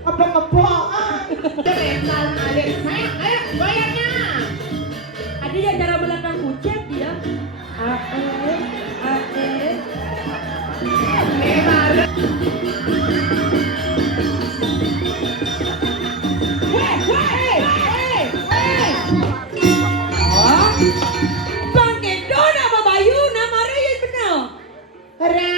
Apa ngepok? Mental adik saya, ayo goyangnya. Adanya cara belakang ucap dia. Ae. Memang. Oh. Bang Kendo nama Bayu nama Raya benar. Rare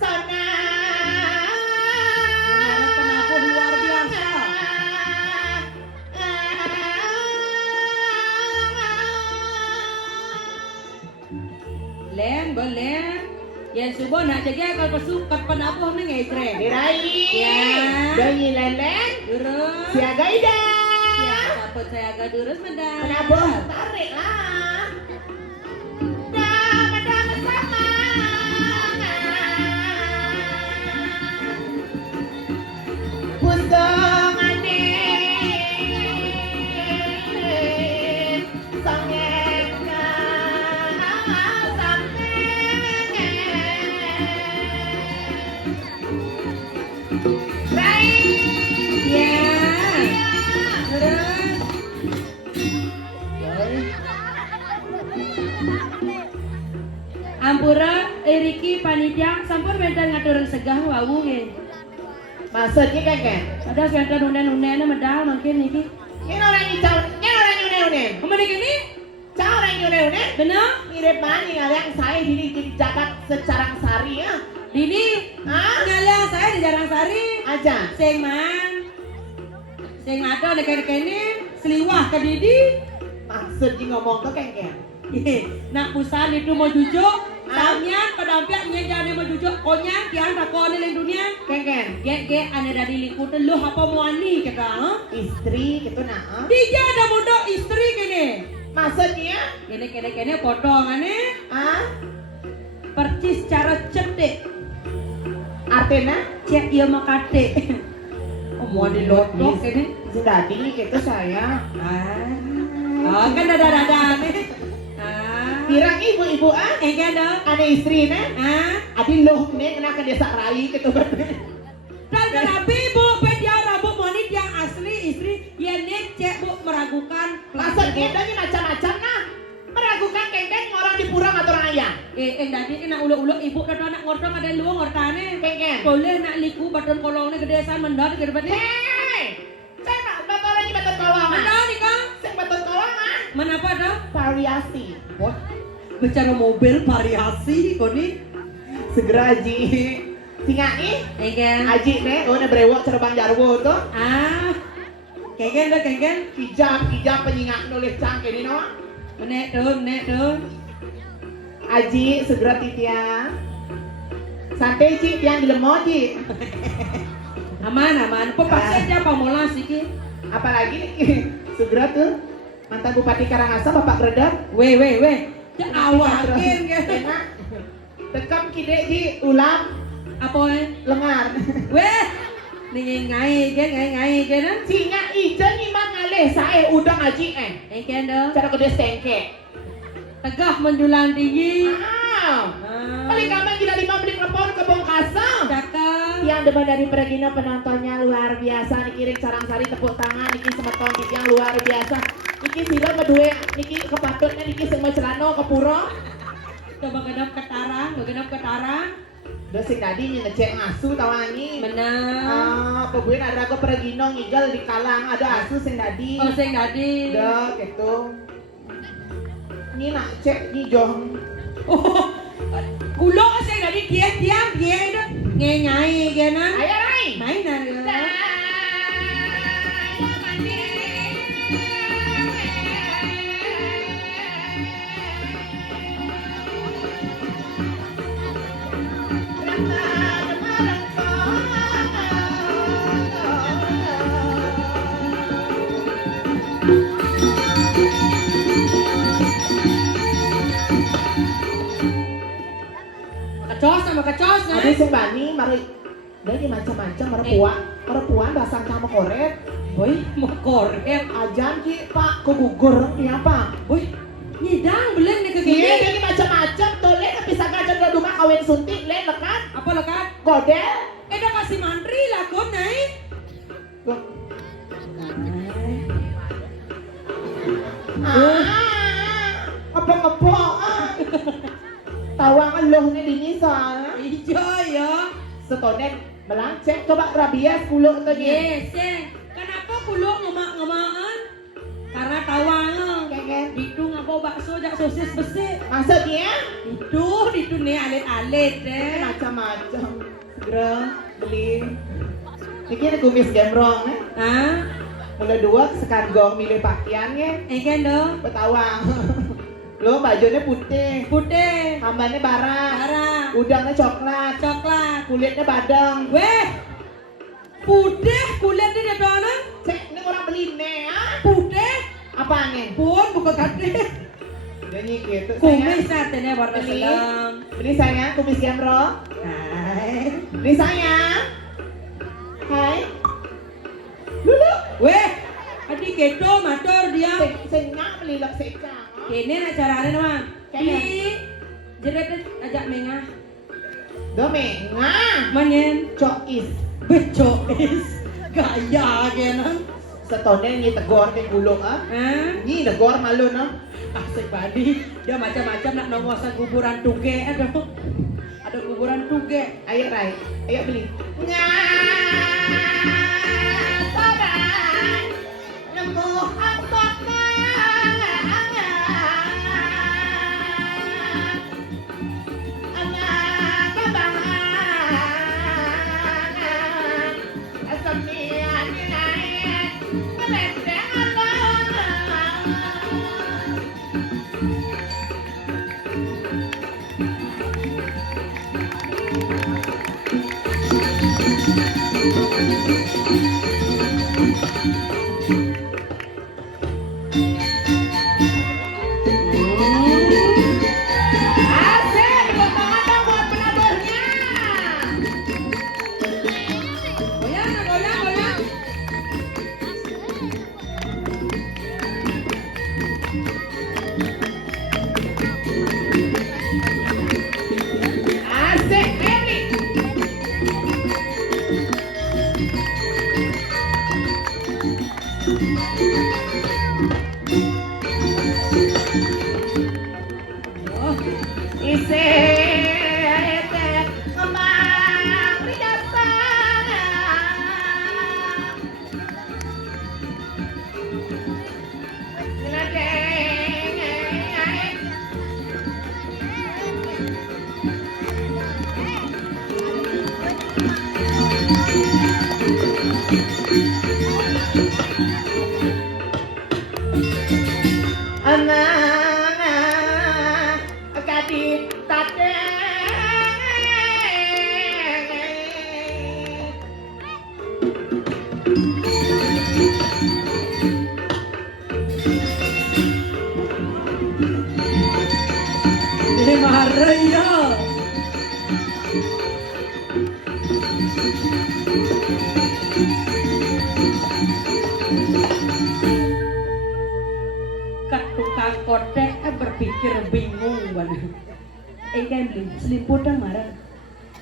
sana. Penabuh luar biasa. Len, boleh. Yang subuh nak jaga kalau pasukan penabuh ni ngekre. Dirai. Ya. Donyi lelen. Durus. Siaga ida. Ya, saput saya agak durus mendah. Penabuh tarik lah. Dama sama. Pusong ane. Sangenya Rai. Ya. Durus. Ampura, Riki panitia sampun medan ngatur segah wawu nge. Maksudnya kan? Ada sebentar unen-unen medal mungkin niki. Ini orang unen-unen. Kamu di sini? Cah orang unen-unen. Benar? Mirip mana yang saya di jagat secara sari ya? Dini, Hah? ngalah saya di Jarang Sari. Aja. Sing man. Sing ada dekat ini seliwah ke Didi. Maksudnya ngomong tuh kan? Nak pusan itu mau jujuk, samnya pedampiaknya jadi mau jujuk, konya tiang takon di dunia. Ken. Ge ane dari liku lu apa mau ani kita, ha? Istri gitu nah. Dia ada bodoh istri kene. Maksudnya? Kene potongannya Ah? percis cara cetek. Artinya? Cek iya makate. Oh mau di lotok kene. Tadi gitu saya. Ah, kan dada nih. Ah, Pirang ibu-ibu enggak dong. ada istri nih. Ah, Adi loh nih kena ke desa rai gitu kan. dan rabi bu, pedia rabu monit yang asli istri, ya nih cek bu meragukan. Maksudnya dari macam-macam nah. Meragukan kengkeng orang di purang atau orang ayah. Dadi kena ulo-ulo ibu kata anak ngortong ada luang ngortane. Kengkeng. Boleh nak liku baton kolongnya kedesan mendat ke depan. Hei, saya nak batorannya baton kolong. Mendat nih kang. Saya baton kolong Mana apa dah? variasi. Wah, bicara mobil variasi koni. Segera Aji. Tinggal nih. Enggak. Aji nih, oh nih brewok cerbang jarwo tuh. Ah, kengken dah kengken. Kijang penyingak nulis cangke ini no. Nek dun. Aji segera titia. Santai Ci, yang dilemo Ci. Aman. Pepaksa aja pamolas iki. Apalagi segera tuh mantan Bupati Karangasem Bapak Gredap. Weh. Ya awakin kan. Enak. Tekam kide Ci ulam Apa lengar. Weh. Ngai kan. Cinya ijen imang ngalih saya udang Aji Engken dong. cara gede stengke. Tegah menjulang tinggi. Paling gampang gila 5 menit telepon ke Bongkasem. Cakep. Yang depan dari Pregino penontonnya luar biasa. Niki Ring Sarang Sari tepuk tangan. Niki semeton Niki yang luar biasa. Niki sila kedua. Niki kepatutnya Niki semua celano ke puro. Coba genap ketarang. Udah sing tadi ngecek ngasu tawangi. Benar. Pebuin ada ke Pregino ngigel di kalang ada asu sing tadi. Oh sing tadi. Udah gitu. Ini nak cek di jong. Oh. Kulo sing tadi dia itu ngai kan. Ayo Rai. Mainan. Kecos Ada sing bani mari dari macam-macam merepuan bahasa kamu korek Boy, mau korek. Ajan ki Pak, kok gugur ya Pak? Boy, nyidang belum nih Iya, kegini. jadi macam-macam tuh le, bisa ngajak ke rumah kawin suntik le, lekat, Apa lekat? godel. Udah kasih mantri lah kau naik. Apa ngepok? Tawang loh nih dini soalnya. Ijo ya. Setonen melancek coba rabies kulo tuh Yes, kenapa kulo ngemak-ngemakan? Karena tawang. Kengeng. Itu ngapa bakso jak sosis besi. Maksudnya Itu nih alit-alit deh. macam-macam. Segera beli. Ini ada kumis gembrong nih. Hah? Mulai dua sekandong milih pakaiannya. Kan dong. Betawang. Lo bajunya putih. Putih. Hambannya bara. Darah. Udangnya coklat. Coklat. Kulitnya badang. Weh. Putih kulitnya dia doang. Cek, ini orang beli nih ya. Putih. Apa nih? Pun bukan kate. Jadi gitu. Kumis katanya warna Beli. sedang. Beli sayang, kumis gembrong. Hai. Beli sayang. Hai. Lulu. Weh. Adik keto motor dia. Senyak beli lek secang. Kene nak carane nama. Kene. Di jeret ajak mengah. Domenga. Manyen Cokis. becokis. Gaya kenan. Setone ni tegor ke kulo ah. Hah? Ni negor malu no. Asik badi. Dia macam-macam nak nongosan kuburan tuge. Aduh. Ada kuburan tuge. Ayo Rai, ayo beli. Nya. Saban. Nemu apakah? Asik, potongan dong buat penaburnya. Goyang, goyang, goyang. Asik, ayo beli. Oh, Ise kembang rijasa. Anak kadit tate. dia marah ya. Kat tukang kotek berpikir bingung banget. Kan beli selimut dah marah.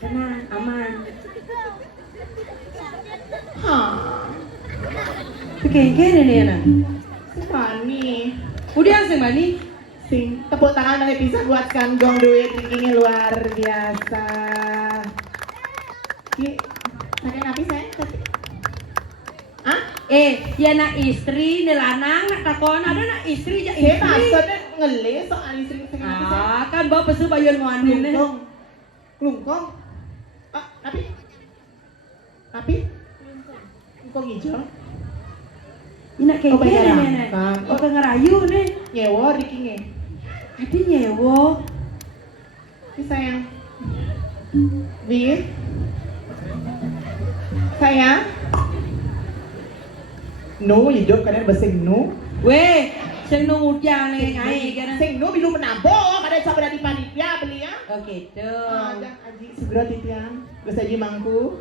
Tenang, aman. Hah, Pikir ini anak. Mani. Udah sih mani. Sing tepuk tangan yang bisa buatkan gong duit ini luar biasa. Ki, saya napi saya. Ah, Ya nak istri, ni lanang nak takon ada nak istri je saya istri. maksudnya ngeles soal istri saya napi saya. Kan bawa pesu bayar ngani ni. Lungkong, lungkong. Ah, napi, napi, lungkong hijau. Ini nak Oh, keke bayar ni ni. kan. Oh ngerayu ni. Nyewa rikinge. Ada nyewo. Si sayang. Bi. Sayang. No, hidup kalian basing no. Weh, sing nung ujang ni ngai kan. Sing no belum menambah, kada sabar di panitia beli ya. Oh gitu. Ada aji segera titian. Geus aji mangku.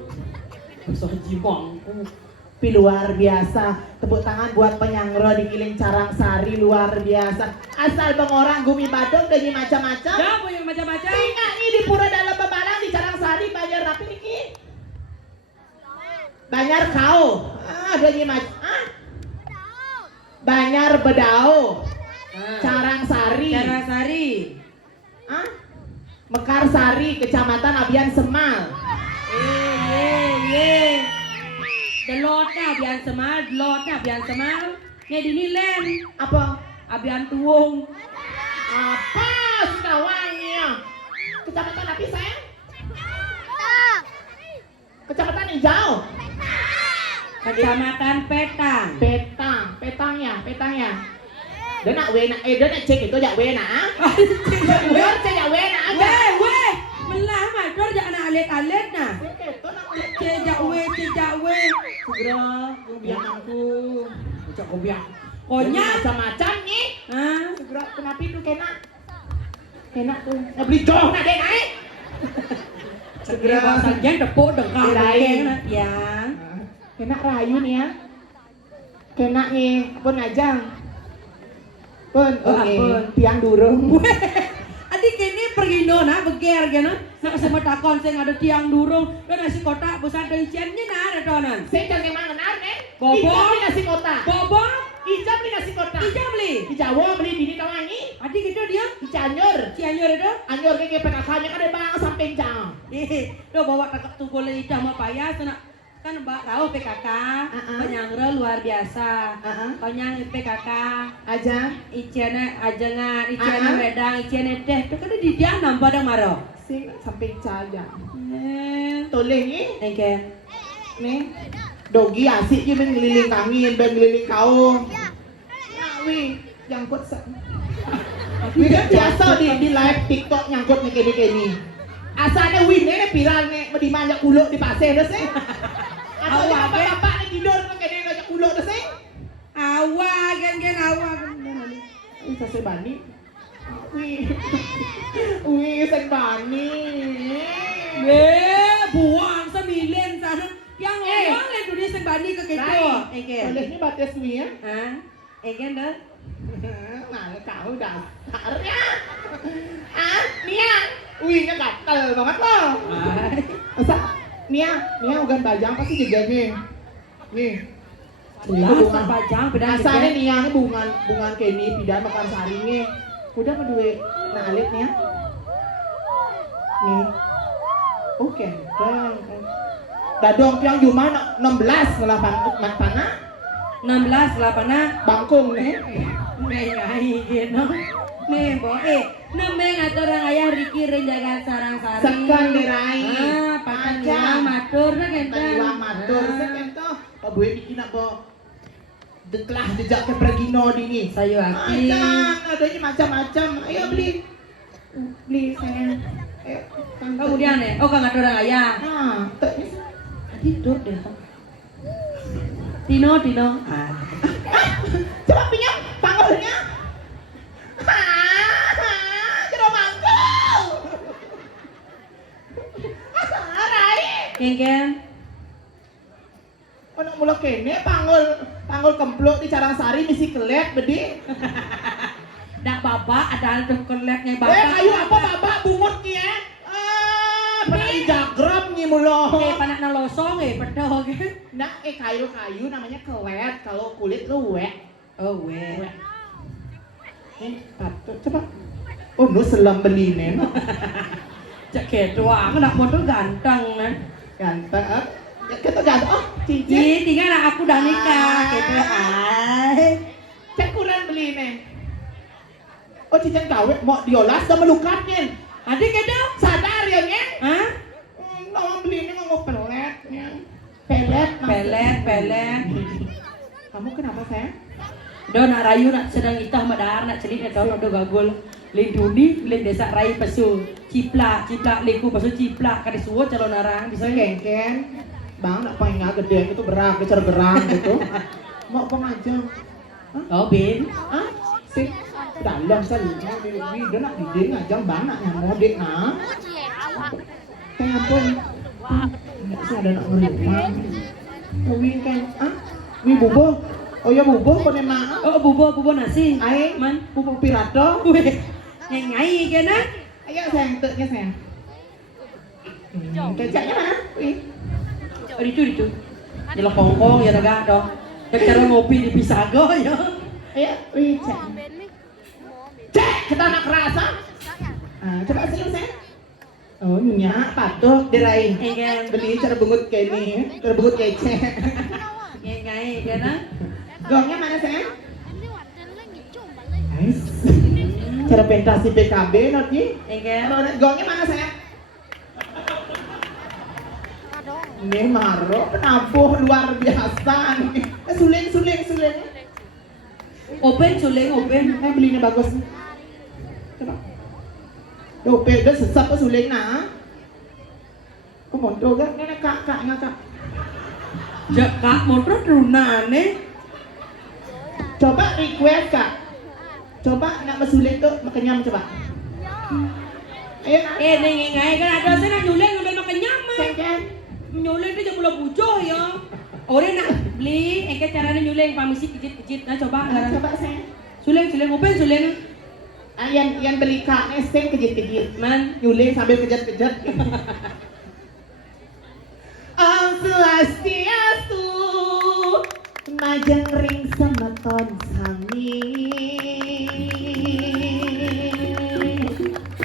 Besar jimangku. Pi luar biasa. Tepuk tangan buat penyangro di Kiling Carang Sari, luar biasa. Asal bang orang gumi badung dan macam-macam. Ya, punya macam-macam. Ingat nih di Pura Dalam Pemalang di Carang Sari banyak rapi niki. Banyak kau. Ada macam. Banyak bedau. Carang Sari. Carang Sari. Mekarsari, Kecamatan Abian Semal. Delotnya Abian Semal, delotnya Abian Semal. Nih di Nilen. Apa? Abian Tuwung. Apa sekawannya? Kecamatan apa sayang? Kecamatan Hijau. Kecamatan Petang. Petangnya. Dia nak dia nak cek itu jak wena. Biar cek jak wena aja. Weh, melah mador jak nak alet-alet nah. Cejak we. Segera biang aku. Cak biang. Konya Macam-macam nih. Segera kenapa itu kena tuh. Beli jauh nak dek naik. segera saja tepuk dengkang nak ya. Kena rayu nih ya. Kena nih pun ngajang. Pun oke. Tiang durung. Adik kini pergi nona beger gana. Nak sama takon saya ada tiang durung. Dan nasi kotak besar dari ciannya nara tonan. Saya jangan mana nar nih. Bobo. Ijam beli nasi kotak. Bobo. Ijam beli nasi kotak. Ijam beli. Di Jawa beli di Tawangi. Adik itu dia. Di Cianjur. Cianjur itu. Anjur kayak PKK-nya kan ada bang samping jam. Do bawa takak tunggu le ijam apa ya sana. Kan Mbak tahu PKK, penyangre luar biasa. Penyang PKK Aja. Iciana ajangan, iciana wedang, iciana teh. Itu kan di dia nampak dah maro. Sing samping caja. Toleh ni. Engke. Nih. Dogi asik je ngeliling angin, ngeliling kau. Nah, wi nyangkut wi kan biasa di live TikTok nyangkut nih kini. Asalnya wi nih viral nih, di mana uluk di pasir dah sih. Atau bapak nih tidur kan kini ngajak uluk dah sih. Awak gen awak. Wi saya bani. Wi saya bani. Buang sembilan sana. Yang orang lain dunia sebani ke keto. Engke. Olehnya batas wi ya. Engke dah. Nah, kau dasarnya. Nia, nya gatel banget loh. Masa, Nia ugan bajang pasti juga nih. Nih. Jelas bajang pedang. Asalnya Nia ini bungan keni pidan makan sari nih. Udah menduwe nalit nih. Nih. Oke, dadong tiang cuma 16 lapana. 16 lapana Bangkung nih. Ngai gitu. Nih, namanya ngatur orang ayah Riki Renjagaan Sarang Sari. Sekan dirai. Pakan iwang matur na kenta. Iwang matur sa kenta. Pabuhay bikin ako. Deklah jejak ke pergino dini. Sayo aki. Adanya macam-macam. Ayo beli. Beli sayang. Kemudian nih, kan ngatur orang ayah. Tidur deh. Tino. Coba pinjam panggulnya. Jeruk mangkuk. Asarai. Kengken. Anak mula kene panggul kempluk di Carang Sari misi kelek bedi. Dak baba ada tuh keleknya baba. Kayu apa baba bungut ki ya? Pernah jagrab nih mulo. Panak na losong pedoh. Nah, kayu namanya kelet kalau kulit luwek. Oh, weh. Patut coba. Oh, nu selam beli nen. Cak ketua, anak motor ganteng kan. Ganteng. Ya kita ganteng. Oh, cincin. Tinggal aku udah nikah, ketua. Cek kurang beli nen. Oh, cincin gawe mau diolas sama melukat nen. Adik kedo Sadar ya nen? Hah? Mau beli ini mau pelet nen. Pelet. Kamu kenapa sayang? Do nak rayu nak sedang itah madar nak cerit nak tahu do gagol linduni lin desa rai pesu ciplak liku pesu ciplak kadi suwo calon narang bisa Kengken. Bang nak pengen gede itu berak kecer gerang gitu. Mau pengajang. Oh bin Sih dalam salahnya dia nak dide ngajang bang nak ngamodek nah. Ampun. Nggak sih ada nak ngerumah. Wi kan, wi bubuh. Oh ya bubuh kone mah. Oh bubo nasi. Aing Man. bubuh pirato. Weh, ngai kena. Ayo sayang, teknya sayang. Kecapnya mana? Wi. Oh itu. Jalan kongkong ya naga dong. Cara ngopi di Pisago ya. Ayo, wi cek. Cek, kita anak kerasa. Coba sini sayang. Oh nya patuk diraih. Beli cara bengut kayak ini, cara bengut kece. Ngai kena. Gongnya mana sayang? Nice. Cara pentas di PKB nanti. Gongnya mana sayang? Ini maro penabuh luar biasa nih. Suling. Open. Belinya bagus. Coba. Open udah sesat ke suling nah. Kok montro kan? Ini kak ngakak. Kak motor runane. Coba request kak. Coba nak bersuling tuh makenyam coba. Ayo nak. Ngai kan ada saya nak nyuling makan nyama. Cengken. Nyuling itu jangan bujoh ya. Orang nak beli, caranya nyuling pamisi kejit. Nah coba. Coba saya. Suling open suling. Yang beli kak nesting kejit. Man. Nyuling sambil kejat. Om Swastiastu, majang ring sama ton sami.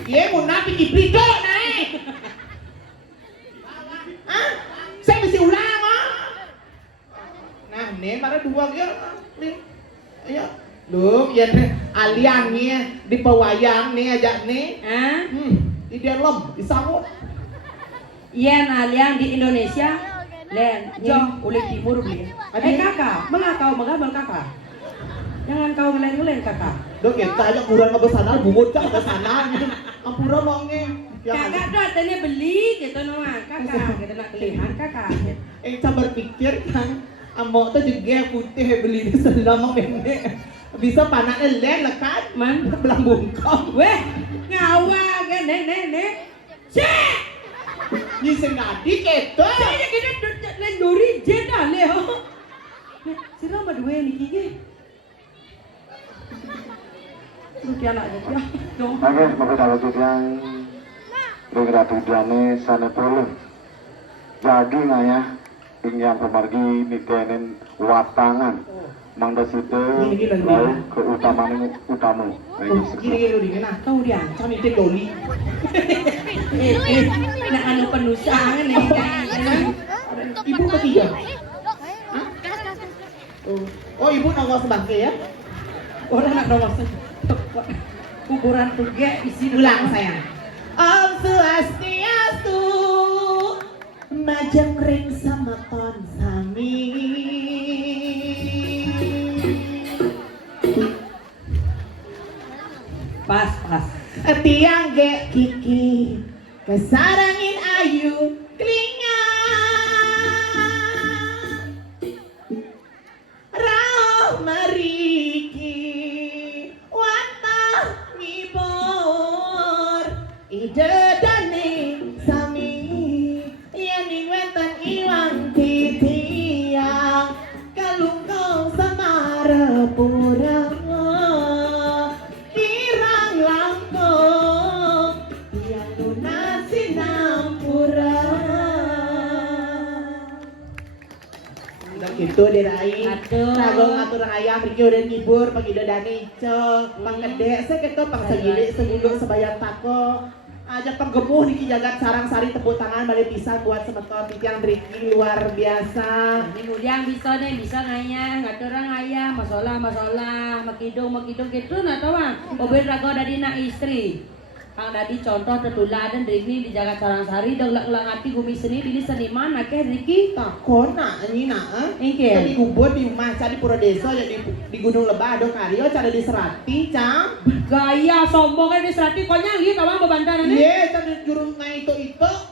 Ye munafik iblis naik. Saya mesti ulang Nah, nih para dua ya. Nih. Ayo. Loh, ya aliang nih di pewayang nih aja nih. Di dalam, di sangut. Iya, aliang di Indonesia. Len, jom oleh timur beli. Kakak, mengakau kakak. Jangan kau ngelen kakak. Dok, kita aja kurang ke sana, bungut kak ke sana. Ampura mongnya. Kakak tuh tadi beli gitu nama kakak, kita nak belihan kakak. Sabar pikir kan, amok tuh juga putih beli di selama ini. Bisa panaknya len lekat, Man, belang bungkong. Weh, ngawa kan, nek. Cek! Ni sengadik itu. Saya kena len duri jen dah leh. Sira mah dua ni kiki. Lu kia nak je. Dong. Oke, semoga kalau yang kira tujuannya sana puluh. Jadi nggak ya, tinggal pemargi nikahin watangan. Mangda situ lalu keutamaan utama. Gini di mana? Tahu dia. Kami itu doli. Nak anu penusangan ni. Ibu ketiga. Oh, ibu nawas bangke ya? Orang nak nawas. Kuburan tuge isi Ulang sayang. Om Swastiastu, majang ring sama ton sami. Pas. Tiang ge kiki, kesarangin ayu, klingan. Rauh mariki, watah ngibor, ide dani sami, yaning wetan iwang titiang, kalungkong sama repurang. Gitu dirai. Nagong atur ayah pergi udah ngibur pagi udah dani cok pangkedek saya keto pang segili sebulu sebayar tako aja penggemuh di jagat sarang sari tepuk tangan balik pisang buat semeton titiang Ricky luar biasa. Ini mudiang bisa nanya ngatur orang ayah masalah makidung gitu nah tahu bang. Obed rago dari nak istri. Kang dadi contoh tetuladan Riki di jagat sarang sari dong hati bumi seni ini seniman akeh Riki takon nak ini nak Engke. Di Ubud di rumah cari pura desa ya di Gunung Lebah ada karyo cari di Serati cang gaya sombong kan di Serati konya lihat awang bebantaran nih iya cari jurung ngai itu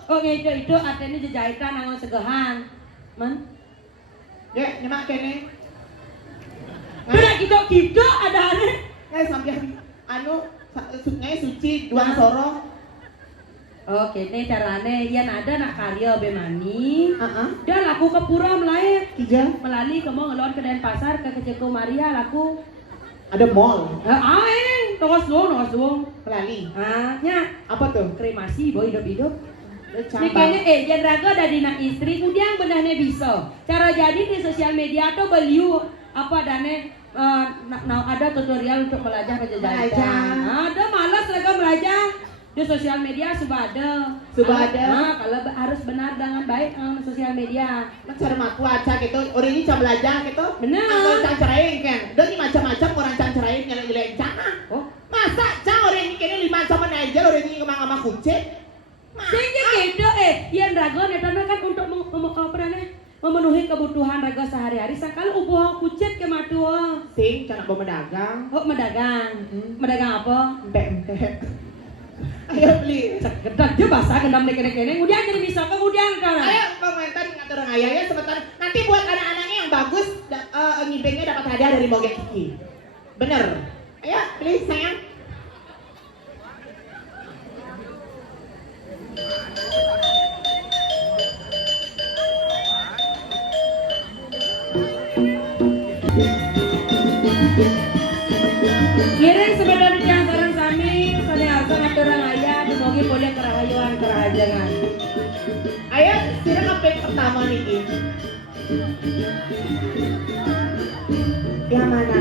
oh itu artinya jejahitan nangon segehan man ya nyemak kene tidak gitu ada aneh sampai anu sungai suci dua soro Oke, ini carane yang ada nak karya bemani. Heeh. Dan laku ke pura melai, Kija, melali ke mau ngelon ke Denpasar ke Keceko Maria laku. ada mall. Tongos luang. Pelali. Nya Apa tuh? kremasi boy hidup. Ini Cabang. kayaknya jangan raga dari nak istri kemudian benarnya bisa. Cara jadi di sosial media atau beliau apa dane ada tutorial untuk belajar penjajahan. Ada malas lagi belajar di sosial media sudah ada. Kalau harus benar dengan baik sosial media. Cara maku aja gitu, orang ini cara belajar gitu. Benar. Angkol cerain kan. Dan ini macam-macam orang cerain yang nilai cana. Oh, Masa cah orang ini kayaknya 5 sama aja orang ini kemang-kemang kucing. sehingga gitu yang raga netana kan untuk memenuhi kebutuhan raga sehari-hari. Sakal ubuh kucet ke matua. Sing cara bawa mendagang. Oh, medagang. Medagang apa? Empek. Ayo beli. Gedak je bahasa gendam dek-dek-dek. Kemudian jadi bisa kemudian kan. Ayo komentar ngatur orang ayah ya sebentar. Nanti buat anak-anaknya yang bagus ngibengnya dapat hadiah dari Moge Kiki. Bener. Ayo beli sayang. Kiring sebenarnya yang sarang sami sane asa ngaturang ayah dumogi boleh kerahayuan kerahajangan. Ayo sini kampung pertama nih Ki. Yang mana?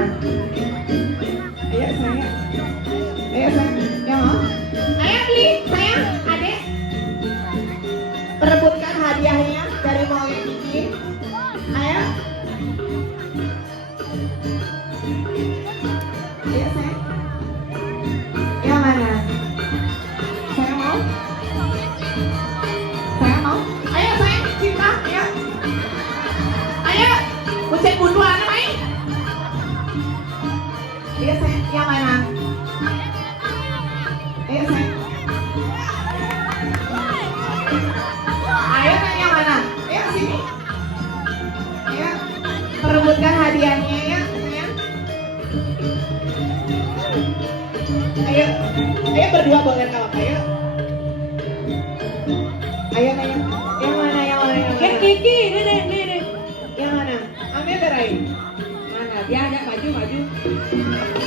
Ayo sayang. Yang mau? Ayo beli sayang, adek. Perebutkan hadiahnya dari Moge Kiki. Ayo. Ayo sayang. Yang mana? Sayang mau? Sayang mau? Ayo sayang, cinta, ayo. Ayo, kucing bunduan, main. Ayo sayang, yang mana? Ayo sayang. Ayo sayang, yang mana? Ayo sini. Ayo, perebutkan hadiahnya ya sayang. Ayo berdua boleh kalau ayo. Ayo. Yang mana? Kiki, nih. Yang mana? Ambil berain. Mana? Dia ada maju.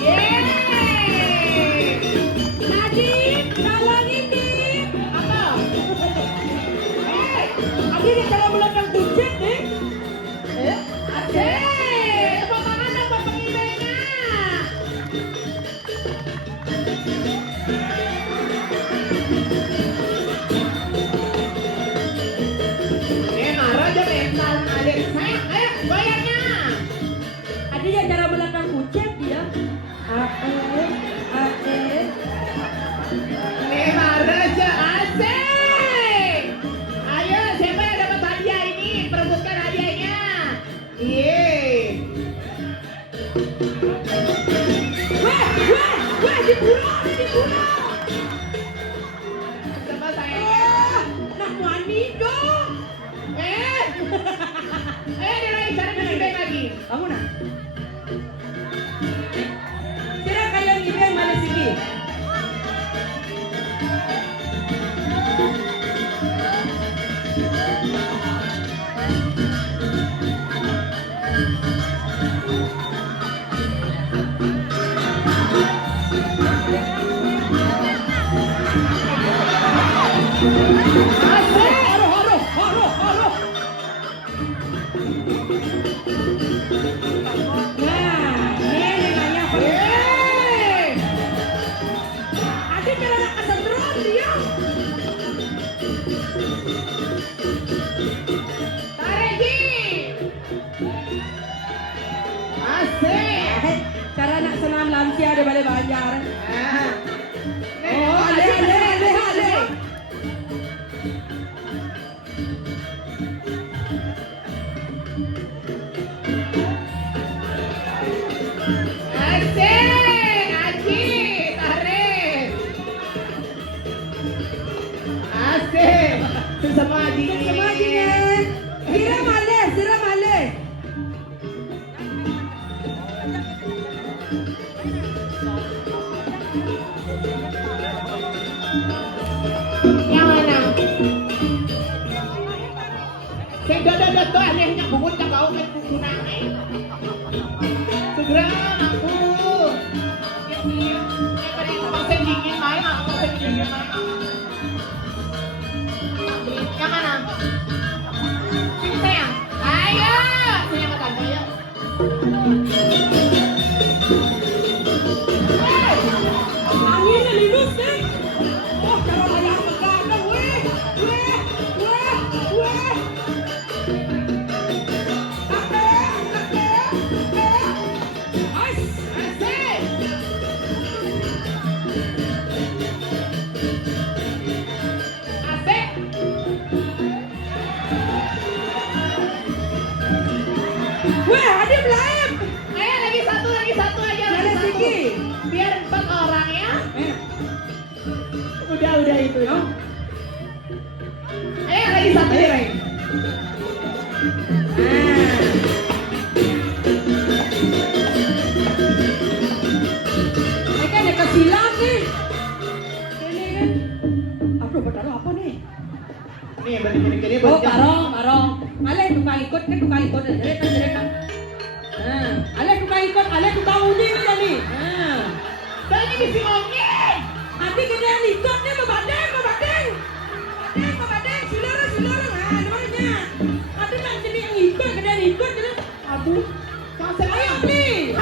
Yeay. Nadine, tolongin Din. Apa? Adi di dalam belakang kucing nih. Asik. Tepuk tangan dong buat pengidenya. Marah aja mental adik sayang. Ayo goyangnya. Adi di dalam belakang kucing dia. Marah aja asik. Ayo siapa yang dapat hadiah ini? Perebutkan hadiahnya. Yeay. Wah, dibunuh. Sama sayangnya. Nak mani dong. Ayo diraih cari beng lagi. Kamu nak? Sira kalian ibeng mana sigi? Asik. Haruh. Nah, ini nanya apa? Adik kalau nak kesetrum dia. Tareki. Asik. Cara nak senam lansia di Balai Banjar. Oh, Ale. asik, Aji, tarik. Asik. Sesama Aji. Semua dia. Siram ale. Yang Sing dodot tuh anehnya bungut yang kau main kunang. Segera aku. Pasang dingin main, pasang dingin main. Yang mana? Sini sayang. Ayo, sini makan ayo. Anginnya linus nih. Oh, kalau ayam begadang, weh. Weh, ada belum? Ayo lagi satu aja. Ada Lagi satu. sedikit. Biar 4 orang ya. Udah itu ya. Ayo lagi satu ya, Reng. Ini kan ada kesilang nih. Ini kan. Aduh, bertaruh apa nih? Nih, begini Oh, barong. Ale tukang ikut jeretan. Nah, ale tukang uji kan nih. Nah. Dan ini si Ongin. Nanti gedean ikut nih membadeng. Silaran. Nah, namanya. Nanti nanti yang ikut gedean ikut gitu. Aduh, kasih Ayo nih.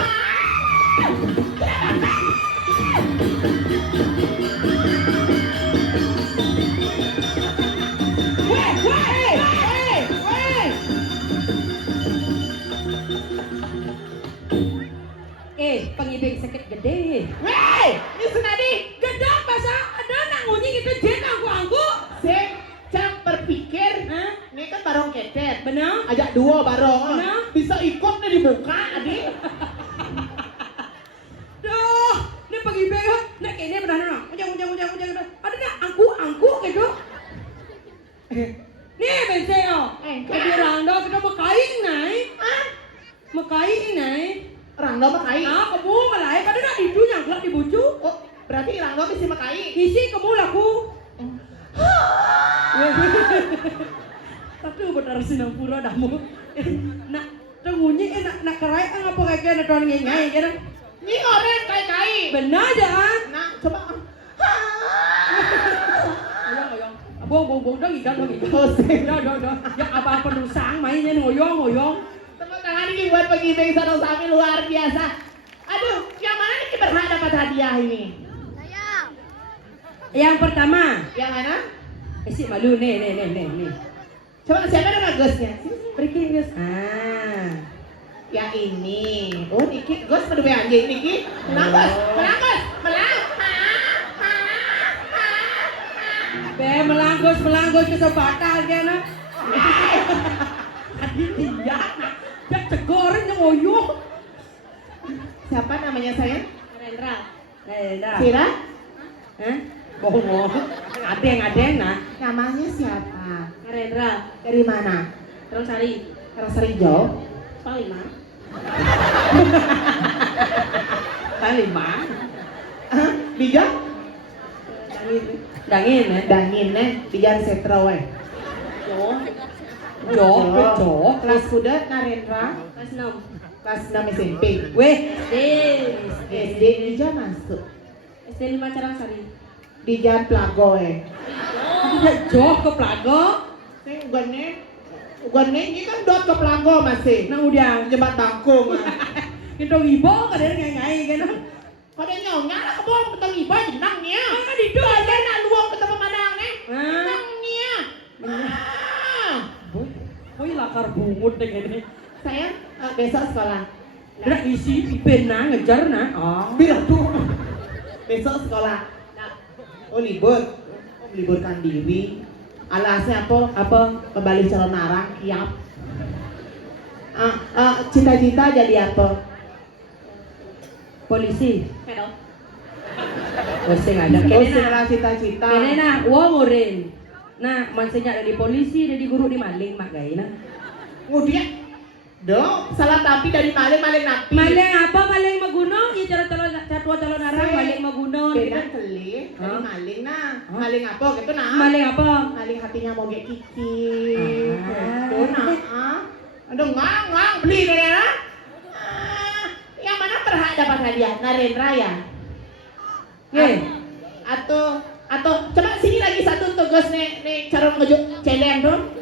Pengibing sakit gede. Weh, ini senadi. Gede masa ada nak ngunying itu jen angku. Sing cang berpikir, Hah? ini kan barong ketet. Benar? Ajak 2 barong. Benar. Bisa ikut nih di muka, adik. Duh, ini pengibing nak ini benar nak. Ujang. Ada nak angku gitu. Nih benseo. Jadi rando kita makain naik. Makain naik. Rangga makai. Kamu malai pada nak didu nyangklak di bucu. Oh, berarti Rangga bisa makai. Isi kamu laku. Tapi benar sinang pura damu. Nak tengunyi nak kerai apa kayak kena tuan ngai kan? Ini orang kai. Benar jangan. Nah, coba. Oyong. Abong dong ikan. Oh, sing. Dah. Ya apa penusang mainnya ngoyong. Tepuk tangan ini buat pengibing Sarong Sami luar biasa. Aduh, yang mana nih berhak dapat hadiah ini? Yang pertama, Yang mana? isi malu nih. Coba siapa nama Gusnya? Pergi guys. Yang ini. Oh, Niki. Gus berdua anjing Niki. Melang. Melanggus kesempatan kan? Tadi dia nak cegorin yang ngoyong. Siapa namanya sayang? Narendra. Sira? Bohong. Adeng nah. Namanya siapa? Narendra. Dari mana? Terus Sari. Rasa Rijau? Palima. Bija? Dangin ya. Dangin Bija Setro we. Jo. Kelas kuda Narendra. Kelas 6. Kelas 6 SMP. Weh, SD Bija masuk. SD 5 Carang Sari. Di Jalan Plago Joh ke Plago. Ini ugannya ini kan dot ke Plago masih. Nah udah. Jembat Bangkung. Kita ibo kadang ngai kan. Kada nyonya lah kebon ketemu iba jenangnya. Kan di do Aja nak luang ketemu pemandangannya. Nah, Jenangnya. boy lakar bungut deh gini. Saya besok sekolah. Udah isi pipen ngejar nah. Bilang tuh. Besok sekolah. Oh libur. Liburkan diri. Alasnya apa? Kembali calon narang, kiap. Cita-cita jadi apa? Polisi. Kedok. Sing ada Sing lah cita-cita. Kene nah, wong urin. Nah, mansenya dari polisi, dari guru di maling mak gay nah. Kemudian, dong, salah tapi dari maling napi. Maling apa? Maling magunong? Ya cara satwa calon arang maling magunon gitu. Bedan kelih, tadi Hah? maling nah. Hah? Maling apa gitu nah? Maling apa? Maling hatinya mau ge kiki. Ah. Gitu nah. Aduh ngang beli deh ya. Yang mana berhak dapat hadiah? Narendra ya? Ye. Atau coba sini lagi satu tugas nih cara ngejuk celeng dong.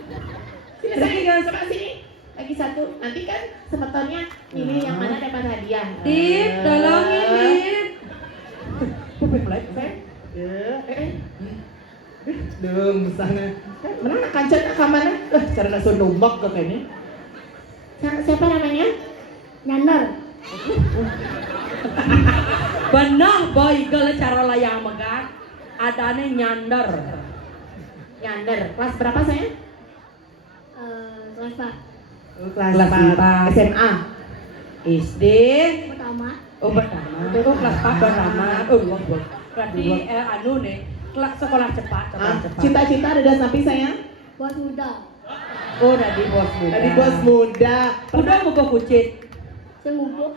Sini saya coba sini. Lagi satu. Nanti kan semetonnya ini yang mana dapat hadiah. Tip, tolongin Tip. Pupuk lagi saya. Dong sana. Mana nak kancan nak kamana? Cara langsung nombak ke kayaknya. Siapa namanya? Nyander. Benar boy, kalau cara layang megah adanya nyander. Nyander. Kelas berapa saya? Kelas 4 Kelas Kelas 4 SMA. SD. pertama. Oh pertama. Oh kelas 4 pertama. Oh dua. Berarti anu nih, kelas sekolah cepat. Cita-cita ada sampai saya? Bos muda. Oh dari bos muda. Dari bos muda. Udah mau kucit. Saya ngumpul.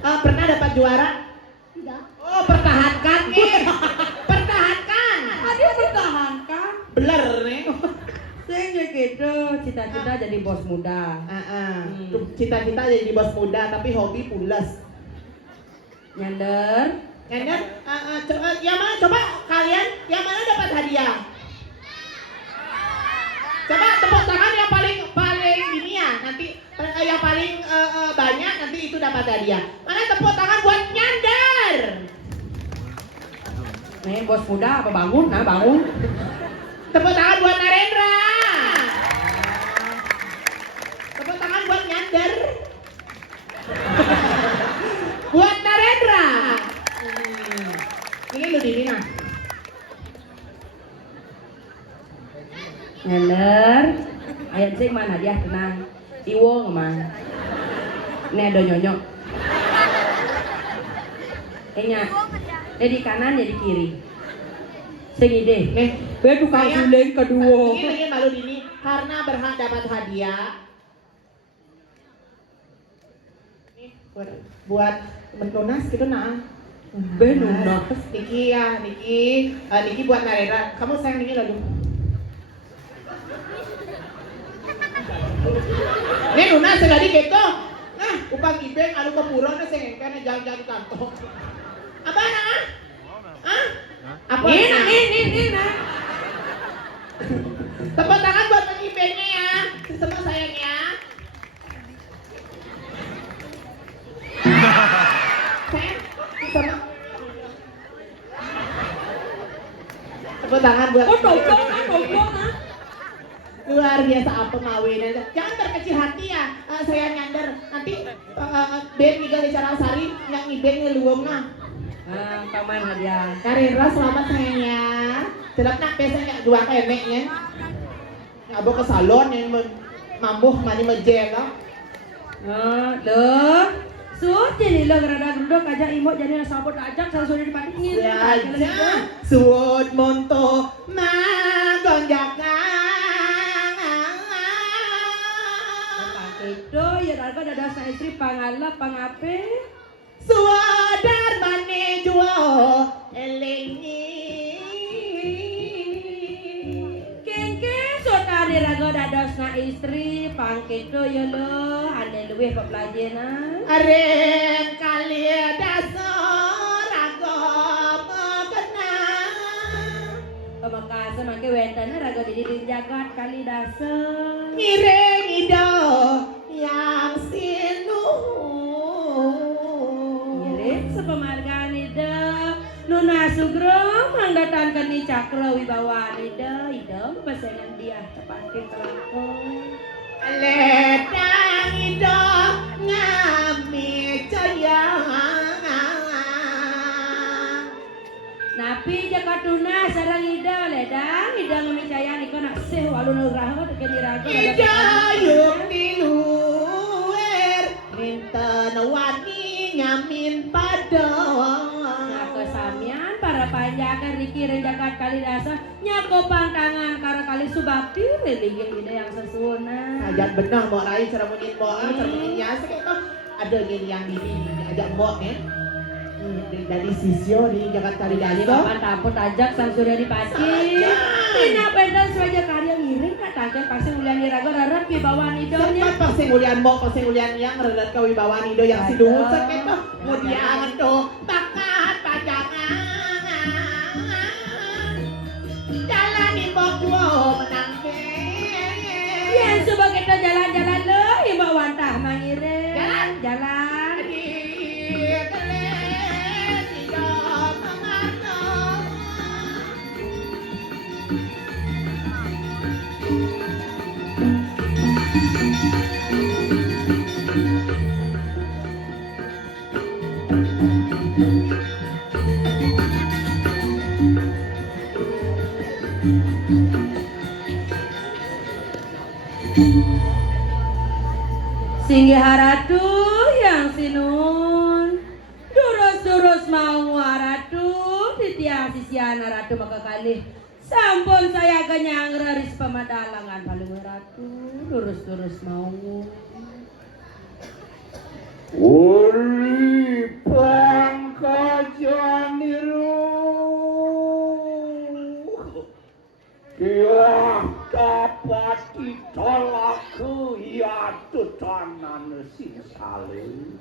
Pernah dapat juara? Tidak. Oh, pertahankan nih. Pertahankan. Ada pertahankan. Beler nih. Saya gitu, cita-cita jadi bos muda. Cita-cita jadi bos muda tapi hobi pules. Nyander. Nyander, yang mana coba kalian yang mana dapat hadiah? Coba tepuk tangan yang paling ini ya, nanti yang paling banyak nanti itu dapat hadiah. Mana tepuk tangan buat Nyander? Nih bos muda apa bangun? Nah bangun. Tepuk tangan buat Narendra. Tepuk tangan buat Nyander. Buat Narendra. Ini lu dini nah. Nyander. Ayat sih mana dia tenang. Iwo ngemang. Ini ada nyonyok. Enya. Di kanan ya di kiri. Sing ide. Nih, Bedu kaguling kedua. Ini lagi malu dini karena berhak dapat hadiah. Nih, buat menunas gitu nah. Benunas. Niki ya, Niki buat Narendra. Kamu sayang Niki lalu. Nih Nunas segala gitu. Nah, upang ibeng anu kepuron na sing engkene jalan-jalan di kantong. Apa nah? Hah? Apa? Ini nah. Tepuk tangan buat Bang Ibengnya ya. Semua sayangnya. Sayang, sama. Tepuk tangan buat. Oh, tolong. Luar biasa apa ngawinnya. Jangan terkecil hati ya, saya Nyander. Nanti Ben juga bicara sari yang ibeng ngeluwem nah. Paman hadiah. Narendra selamat sayangnya. Sedap nak biasanya dua kemeknya. Abo ke salon yang mambuh mani mejel lah. Loh. Suot jadi lo gerada gendok ajak imok jadi sabot ajak sudah dipatingin. Aja suot monto magonjak Itu ya harga dada sa istri pangalap pangape. Suadar mane juo elengi. Kengke sotari raga dada sa istri pangketo ya lo ane luwih pepelajena. Aren kali dasar raga mekena. Pemakasa mangke wentana raga di jagat kali dasar. Ngiring ido yang sinu. Ngiring sepemargaan ida. Nuna sugro mangdatankan ni cakra wibawa ida. Ida pasangan dia tepakin kelakon. Ledang ido ngami cayang. Napi jakatuna sarang ida ledang ida ngamicaya niko nak seh walun raha teken diraga Idayuk diluer Minten wani nyamin pada Nah kesamian para panjakan Riki renjakat kali dasa nyako pangtangan kara kali subakti religing ida yang sesuna. Sajat benang mau rai ceremonin mau ceremonin nyasa kayak itu ada yang diri ajak mbok ya. Dari sisyo di Jakarta di Jadi Daso. papan tamput ajak sang surya di paci. Tina pentas saja karya ngiring katangke pasti ulian irago rarat wibawaan idonya. Sempat pasingulian mo, pasingulian yang redat kewibawaan ido yang si duhut sakit tuh. Kemudian tuh takat pajangan. Jalan di bokwo menangke. Yang coba kita jalan-jalan lo, wibawaan tah mangiring. Jalan. Singgih haratu yang sinun durus-durus mau haratu di tiang sisian haratu maka kali sampun saya kenyang raris pemadalangan paling haratu durus-durus mau Uli pangkajaniru Dia dapat ditolak ke hiatu tanan sing saleh